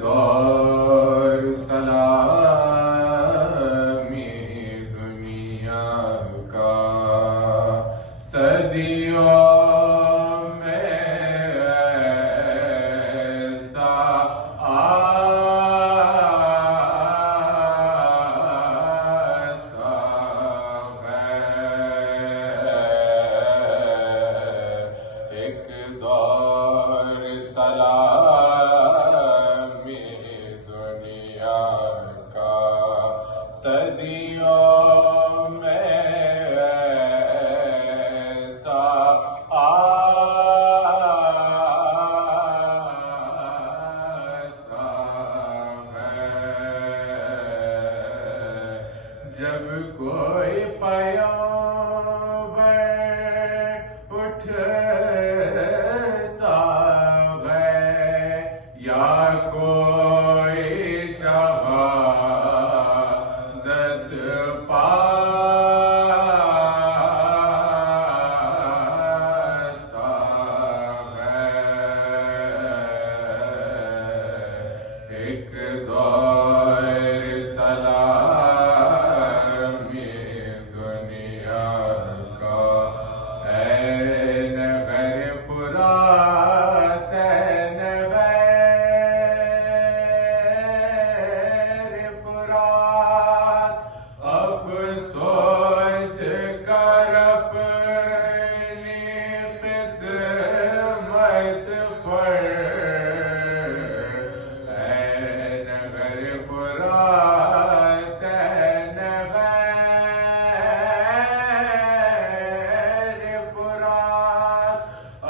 دور سلامی دنیا کا صدیوں میں ایسا آتا ہے ایک دور سلامی دنیا کا صدیوں میں ایسا آتا ہے جب کوئی پیغمبر اٹھتا ہے یا کوئی شہادت پاتا ہے ایک دور سلامی دنیا کا این غیر فرات این غیر فرات افسوس کر اپنی قسمت پر این غیر فرات این غیر فرات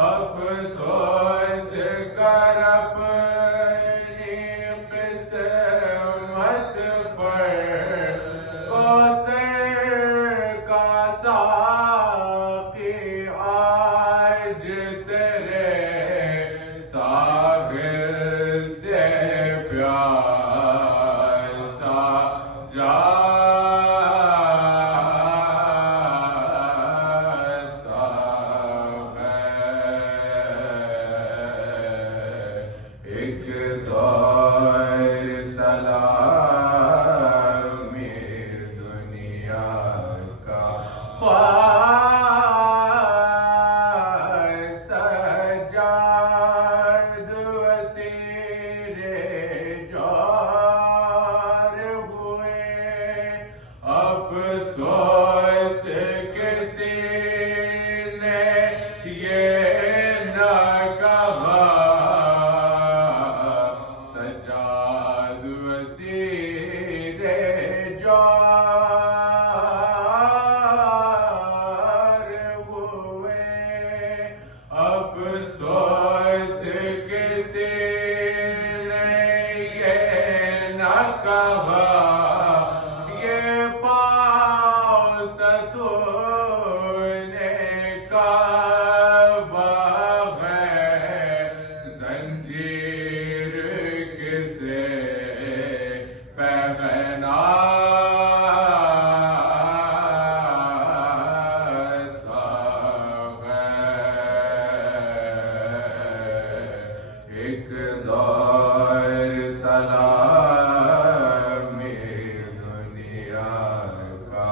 افسوس کر اپنی قسمت پر کوثر کا ساقی آج تیرے ساغر سے پیاسا جاتا ہے ایک دور سلامی دنیا کا سجاد وسیر جار ہوئے افسوس کسی نے یہ نہ کہا سجاد وسیر جار ہوئے افسوس کسی نے یہ نہ کہا یہ پاؤں ستون کعبہ ہے زنجیر کسے پہناتا ہے ایک دور سلامی دنیا کا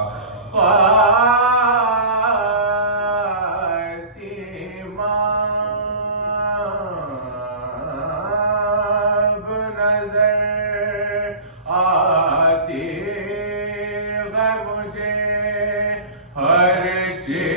سیماب نظر آتی ہے مجھے ہر چیز